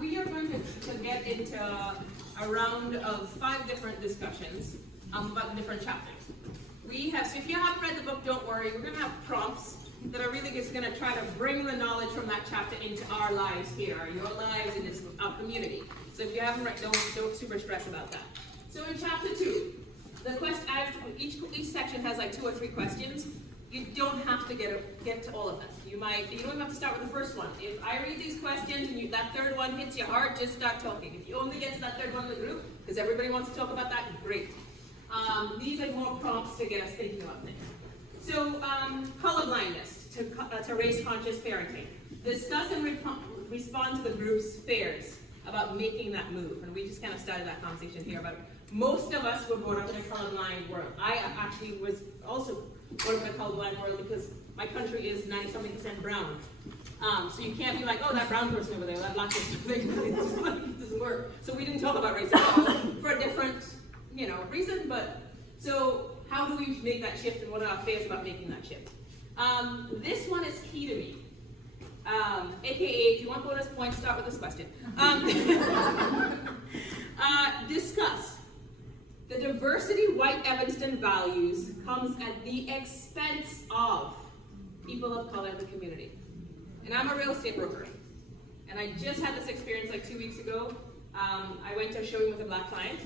We are going to get into a round of 5 different discussions about different chapters. So if you haven't read the book, don't worry. We're going to have prompts that are really just going to try to bring the knowledge from that chapter into our lives here, your lives in this community. So if you haven't read, don't super stress about that. So in chapter 2, each section has like 2 or 3 questions. You don't have to get to all of them. You don't even have to start with the first one. If I read these questions and that third one hits your heart, just start talking. If you only get to that third one in the group, because everybody wants to talk about that, great. These are more prompts to get us thinking about things. So, colorblindness to race-conscious parenting. Discuss and respond to the group's fears about making that move. And we just kind of started that conversation here. But most of us were brought up in a colorblind world. I actually was also brought up in a colorblind world because my country is 90-something% brown. So you can't be like, oh, that brown person over there, that black person over there. It doesn't work. So we didn't talk about race at all for a different, reason. But so how do we make that shift, and what are our fears about making that shift? This one is key to me. AKA, if you want bonus points, start with this question. Discuss. The diversity white Evanston values comes at the expense of people of color in the community. And I'm a real estate broker. And I just had this experience like 2 weeks ago. I went to a showing with a black client.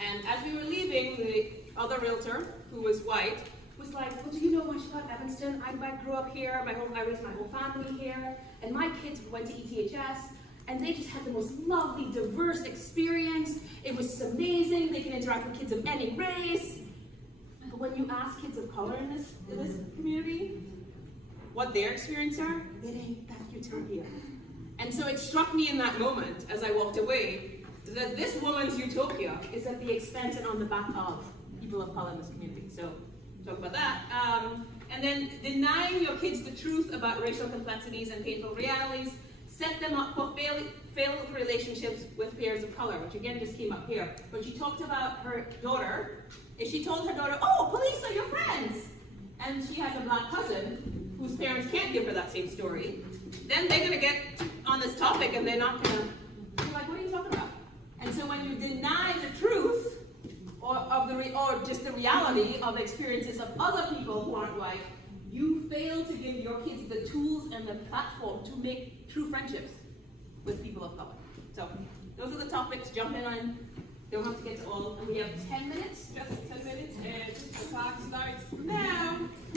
And as we were leaving, the other realtor, who was white, was like, well, do you know much about Evanston? I grew up here, I raised my whole family here, and my kids went to ETHS, and they just had the most lovely, diverse experience. It was amazing. They can interact with kids of any race. But when you ask kids of color in this community what their experiences are, it ain't that utopia. And so it struck me in that moment, as I walked away, that this woman's utopia is at the expense and on the back of people of color in this community. So talk about that. And then denying your kids the truth about racial complexities and painful realities set them up for failed relationships with peers of color, which again just came up here. But she talked about her daughter. If she told her daughter, oh, police are your friends, and she has a black cousin whose parents can't give her that same story, then they're going to get on this topic and they're not going to be like, what are you talking about? And so when you deny the truth, or just the reality of experiences of other people who aren't white, you fail to give your kids the tools and the platform to make true friendships with people of color. So those are the topics. Jump in on. Don't have to get to all. And we have 10 minutes, just 10 minutes, and the clock starts now.